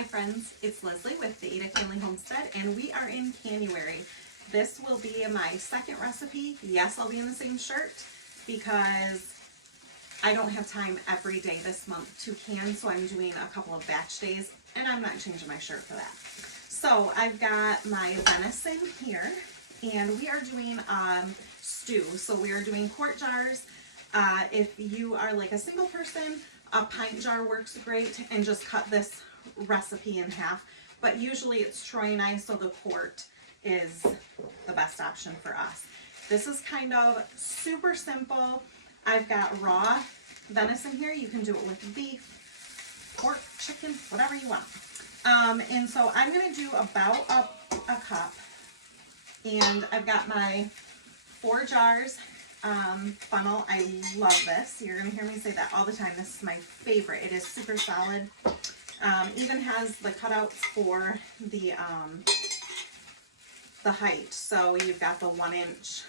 Hi friends, it's Leslie with the Ada Family Homestead, and we are in Canuary. This will be my second recipe. Yes, I'll be in the same shirt because I don't have time every day this month to can, so I'm doing a couple of batch days, and I'm not changing my shirt for that. So I've got my venison here, and we are doing stew. So we are doing quart jars. If you are like a single person, a pint jar works great, and just cut this recipe in half. But usually it's Troy and I, so the quart is the best option for us. This is kind of super simple. I've got raw venison here. You can do it with beef, pork, chicken, whatever you want. And so I'm going to do about a cup. And I've got my 4 jars funnel. I love this. You're going to hear me say that all the time. This is my favorite. It is super solid. Even has the cutouts for the height. So you've got the 1 inch,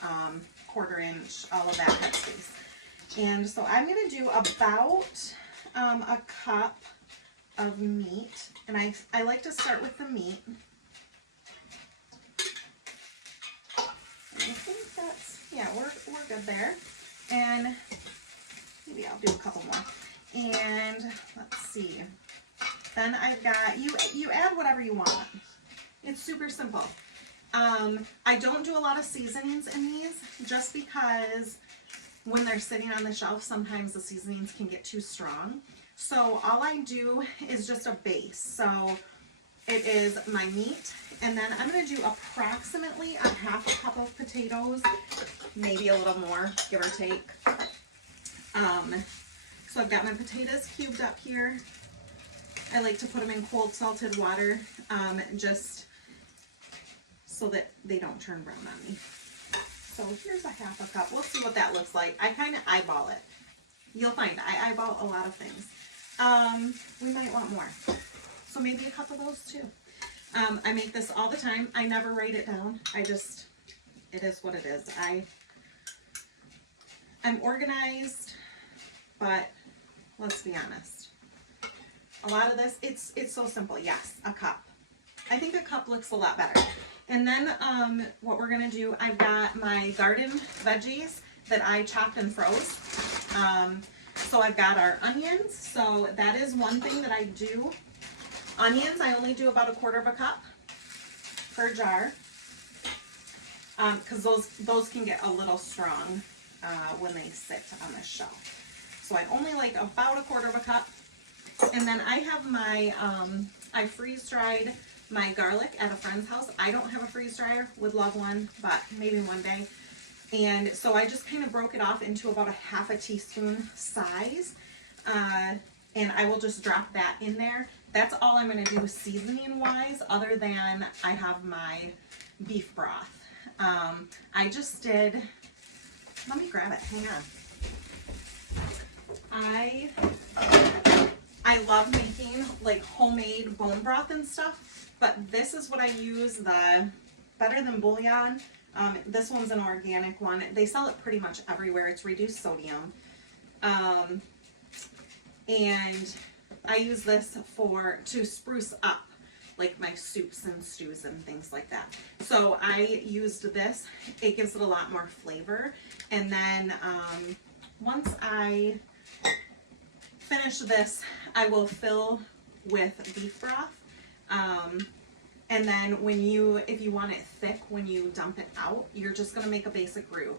1/4 inch, all of that headspace. And so I'm going to do about a cup of meat. And I like to start with the meat. I think that's, yeah, we're good there. And maybe I'll do a couple more. And let's see. Then I've got, you add whatever you want. It's super simple. I don't do a lot of seasonings in these just because when they're sitting on the shelf, sometimes the seasonings can get too strong. So all I do is just a base. So it is my meat, and then I'm going to do approximately a half a cup of potatoes, maybe a little more, give or take. So I've got my potatoes cubed up here. I like to put them in cold salted water, just so that they don't turn brown on me. So here's a half a cup. We'll see what that looks like. I kind of eyeball it. You'll find I eyeball a lot of things. We might want more. So maybe a cup of those too. I make this all the time. I never write it down. It is what it is. I'm organized, but let's be honest. A lot of this, it's so simple. Yes, a cup. I think a cup looks a lot better. And then what we're gonna do, I've got my garden veggies that I chopped and froze. So I've got our onions. So that is one thing that I do. Onions, I only do about 1/4 cup per jar, because those can get a little strong when they sit on the shelf. So I only like about 1/4 cup. And then I have my, I freeze dried my garlic at a friend's house. I don't have a freeze dryer, would love one, but maybe one day. And so I just kind of broke it off into about a half a teaspoon size. And I will just drop that in there. That's all I'm going to do seasoning wise, other than I have my beef broth. I just did, let me grab it, hang on. I love making like homemade bone broth and stuff, but this is what I use, the Better Than Bouillon. This one's an organic one. They sell it pretty much everywhere. It's reduced sodium. And I use this to spruce up like my soups and stews and things like that. So I used this. It gives it a lot more flavor. And then once I finish this, I will fill with beef broth. And then if you want it thick when you dump it out, you're just gonna make a basic roux.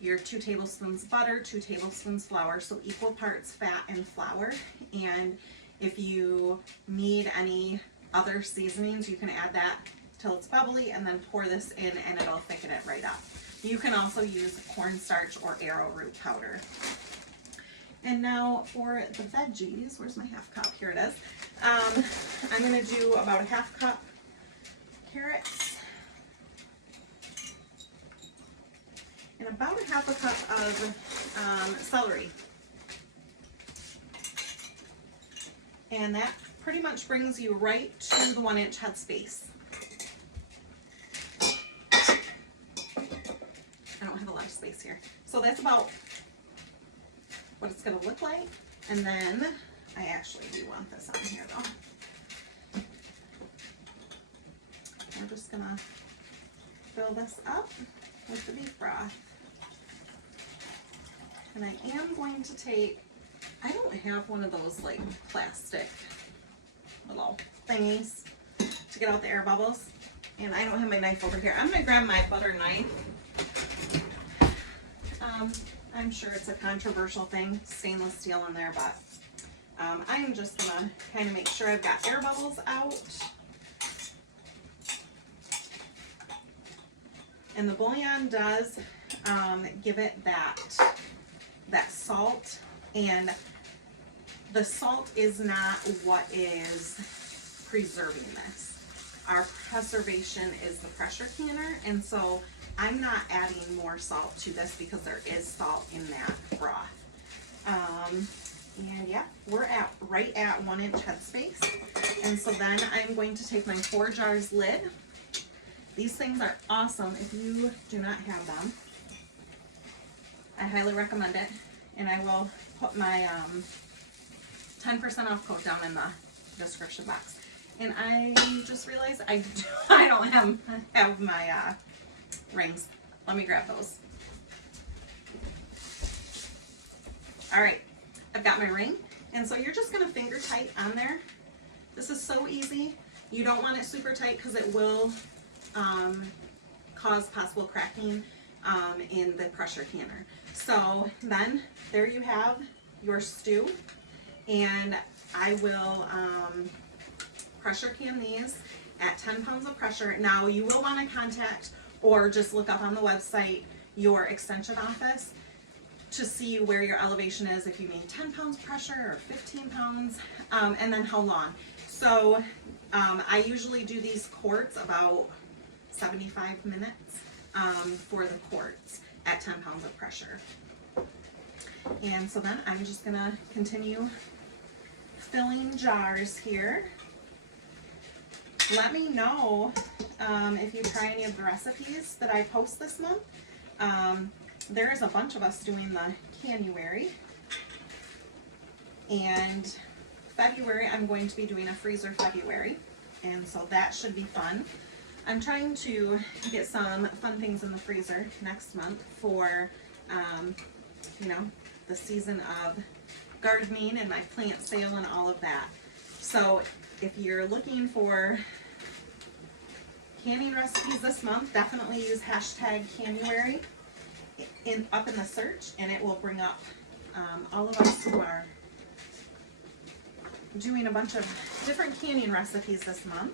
Your 2 tablespoons butter, 2 tablespoons flour, so equal parts fat and flour. And if you need any other seasonings, you can add that till it's bubbly and then pour this in and it'll thicken it right up. You can also use cornstarch or arrowroot powder. And now for the veggies, where's my half cup? Here it is. I'm gonna do about a half cup carrots. And about a half a cup of celery. And that pretty much brings you right to the 1 inch headspace. I don't have a lot of space here. So that's about what it's going to look like. And then I actually do want this on here though. just gonna fill this up with the beef broth. And I am going to take, I don't have one of those like plastic little thingies to get out the air bubbles. And I don't have my knife over here. I'm gonna grab my butter knife. I'm sure it's a controversial thing, stainless steel in there, but I'm just gonna kind of make sure I've got air bubbles out. And the bouillon does give it that salt, and the salt is not what is preserving this. Our preservation is the pressure canner, and so I'm not adding more salt to this because there is salt in that broth. And yeah, we're right at 1 inch headspace. And so then I'm going to take my 4 jars lid. These things are awesome if you do not have them. I highly recommend it. And I will put my 10% off code down in the description box. And I just realized I don't have my rings. Let me grab those. All right, I've got my ring. And so you're just gonna finger tight on there. This is so easy. You don't want it super tight because it will cause possible cracking in the pressure canner. So then there you have your stew, and I will pressure can these at 10 pounds of pressure. Now you will want to contact or just look up on the website your extension office to see where your elevation is, if you need 10 pounds pressure or 15 pounds, and then how long. So I usually do these quarts about 75 minutes for the quarts at 10 pounds of pressure. And so then I'm just gonna continue filling jars here. Let me know if you try any of the recipes that I post this month. There is a bunch of us doing the Canuary, and February I'm going to be doing a freezer February, and so that should be fun. I'm trying to get some fun things in the freezer next month for you know, the season of gardening and my plant sale and all of that. So if you're looking for canning recipes this month, definitely use hashtag Canuary up in the search, and it will bring up all of us who are doing a bunch of different canning recipes this month.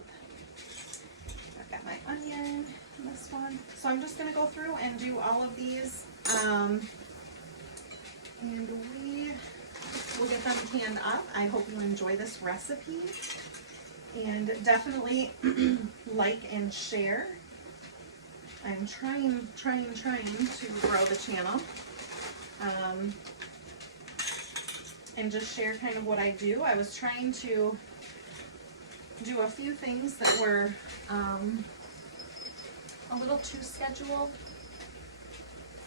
I've got my onion in this one. So I'm just going to go through and do all of these, and we will get them canned up. I hope you enjoy this recipe, and definitely like and share. I'm trying to grow the channel, and just share kind of what I do. I was trying to do a few things that were a little too scheduled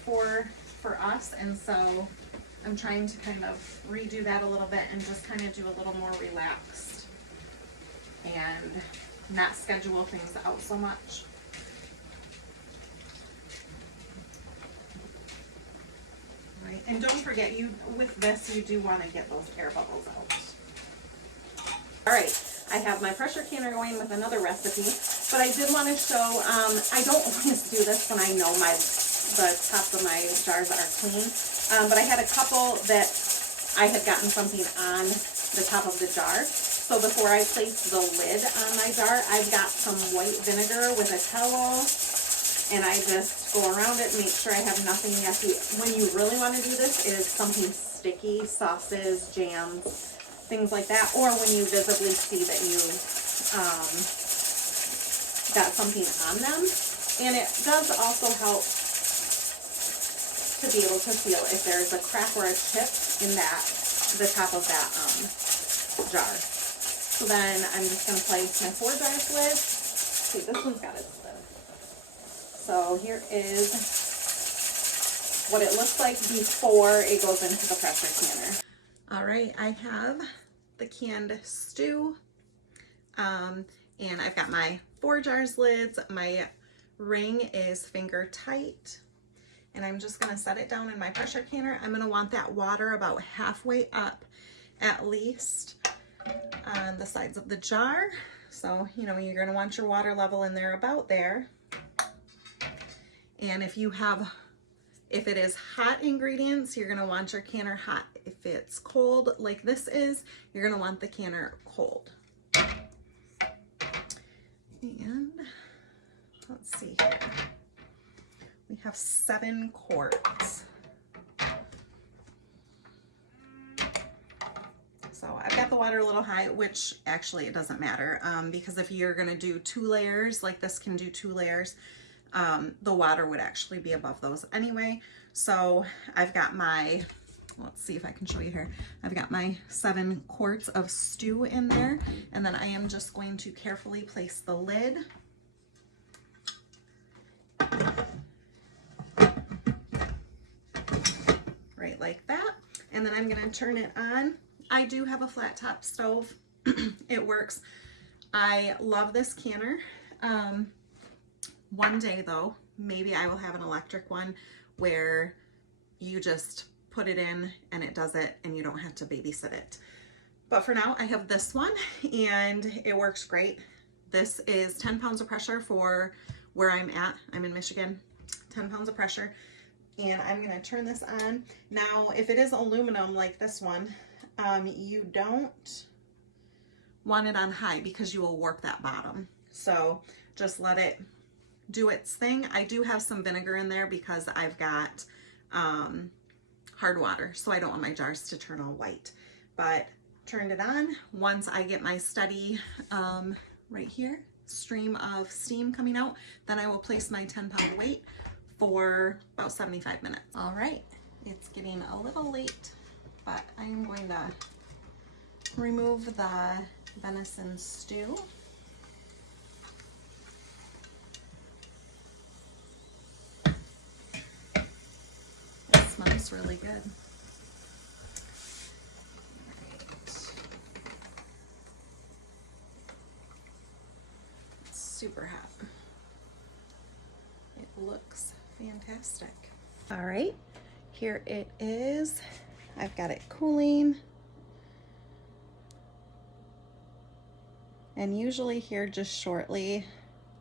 for us, and so I'm trying to kind of redo that a little bit and just kind of do a little more relaxed and not schedule things out so much. Right, and don't forget, with this you do want to get those air bubbles out. All right, I have my pressure canner going with another recipe, but I did want to show, I don't always do this when I know the tops of my jars are clean, but I had a couple that I had gotten something on the top of the jar. So before I place the lid on my jar, I've got some white vinegar with a towel, and I just go around it and make sure I have nothing yucky. When you really want to do this is something sticky, sauces, jams, things like that, or when you visibly see that you got something on them. And it does also help to be able to feel if there's a crack or a chip in the top of that jar. So then I'm just going to place my 4 jars lid. See, this one's got its lid. So here is what it looks like before it goes into the pressure canner. All right, I have the canned stew, And I've got my 4 jars lids. My ring is finger tight. And I'm just gonna set it down in my pressure canner. I'm gonna want that water about halfway up at least on the sides of the jar. So, you know, you're gonna want your water level in there about there. And if it is hot ingredients, you're gonna want your canner hot. If it's cold, like this is, you're gonna want the canner cold. And let's see here. We have 7 quarts. So I've got the water a little high, which actually it doesn't matter because if you're gonna do 2 layers, like this can do 2 layers, the water would actually be above those anyway. So I've got my, let's see if I can show you here. I've got my 7 quarts of stew in there, and then I am just going to carefully place the lid. Right like that. And then I'm gonna turn it on. I do have a flat top stove. It works. I love this canner. One day though, maybe I will have an electric one where you just put it in and it does it and you don't have to babysit it. But for now I have this one and it works great. This is 10 pounds of pressure for where I'm at. I'm in Michigan, 10 pounds of pressure. And I'm gonna turn this on. Now, if it is aluminum like this one, you don't want it on high because you will warp that bottom. So just let it do its thing. I do have some vinegar in there because I've got hard water, so I don't want my jars to turn all white. But turned it on. Once I get my steady, right here, stream of steam coming out, then I will place my 10-pound weight for about 75 minutes. All right, it's getting a little late, but I am going to remove the venison stew. It smells really good. It's super hot. It looks fantastic. All right, here it is. I've got it cooling. And usually here just shortly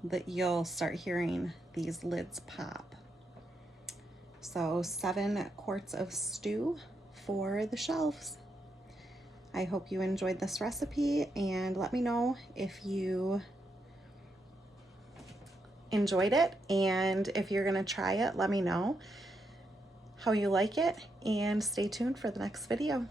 that you'll start hearing these lids pop. So 7 quarts of stew for the shelves. I hope you enjoyed this recipe and let me know if you enjoyed it, and if you're gonna try it, let me know how you like it, and stay tuned for the next video.